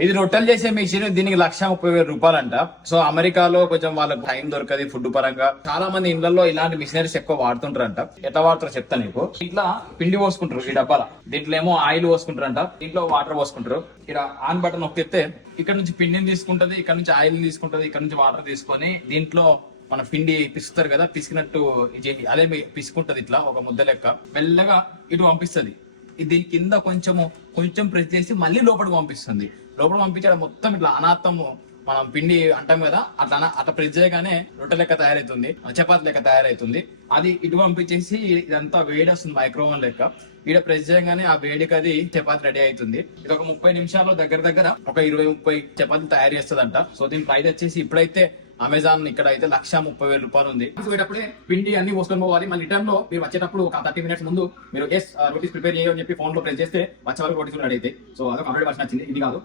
ఇది రొట్టెలు చేసే మిషన్ దీనికి లక్ష ముప్పై వేల రూపాయలంట. సో అమెరికాలో కొంచెం వాళ్ళకి టైం దొరకది ఫుడ్ పరంగా. చాలా మంది ఇళ్ళలో ఇలాంటి మిషనరీస్ ఎక్కువ వాడుతుంటారంట. ఎట్లా వాడతారో చెప్తా నీకు. ఇట్లా పిండి పోసుకుంటారు ఈ డబ్బాల. దీంట్లో ఏమో ఆయిల్ పోసుకుంటారంట. దీంట్లో వాటర్ పోసుకుంటారు. ఇక్కడ ఆన్ బటన్ నొక్కితే ఇక్కడ నుంచి పిండిని తీసుకుంటది ఇక్కడ నుంచి ఆయిల్ తీసుకుంటది ఇక్కడ నుంచి వాటర్ తీసుకొని దీంట్లో మన పిండి పిసుకుతారు కదా పిసికినట్టు ఇది అదే మీ- పిసుకుంటది ఇట్లా ఒక ముద్ద లెక్క. మెల్లగా ఇటు పంపిస్తది. దీని కింద కొంచెము కొంచెం ప్రెస్ చేసి మళ్ళీ లోపలికి పంపిస్తుంది. లోపల పంపించడం మొత్తం ఇట్లా అనాథము మనం పిండి అంటాం కదా అట్లా అట్లా ప్రెస్ చేయగానే రొట్టె లెక్క తయారవుతుంది చపాతి లెక్క తయారవుతుంది అది ఇటు పంపించేసి ఇదంతా వేడి వస్తుంది మైక్రోవన్ లెక్క. ఈడ ప్రెస్ చేయగానే ఆ వేడికి అది చపాతి రెడీ అవుతుంది ఇది ఒక ముప్పై నిమిషాల్లో దగ్గర దగ్గర ఒక ఇరవై ముప్పై చపాతీలు తయారు చేస్తుందంట. సో దీని ప్రైస్ వచ్చేసి ఇప్పుడైతే అమెజాన్ ఇక్కడ అయితే లక్ష ముప్పై వేల రూపాయలు ఉంది. పోయేటప్పుడే పిండి అన్ని పోసుకొని పోవాలి. మళ్ళీ రిటర్న్లో మీరు వచ్చేటప్పుడు ఒక థర్టీ మినిట్స్ ముందు మీరు ఎస్ రోటీస్ ప్రిపేర్ చేయని చెప్పి ఫోన్లో ప్రెస్ చేస్తే వచ్చే వరకు రోటీస్ రెడీ అయితే సో అదొక హండ్రెడ్ పర్సెంట్ వచ్చింది ఇది కాదు.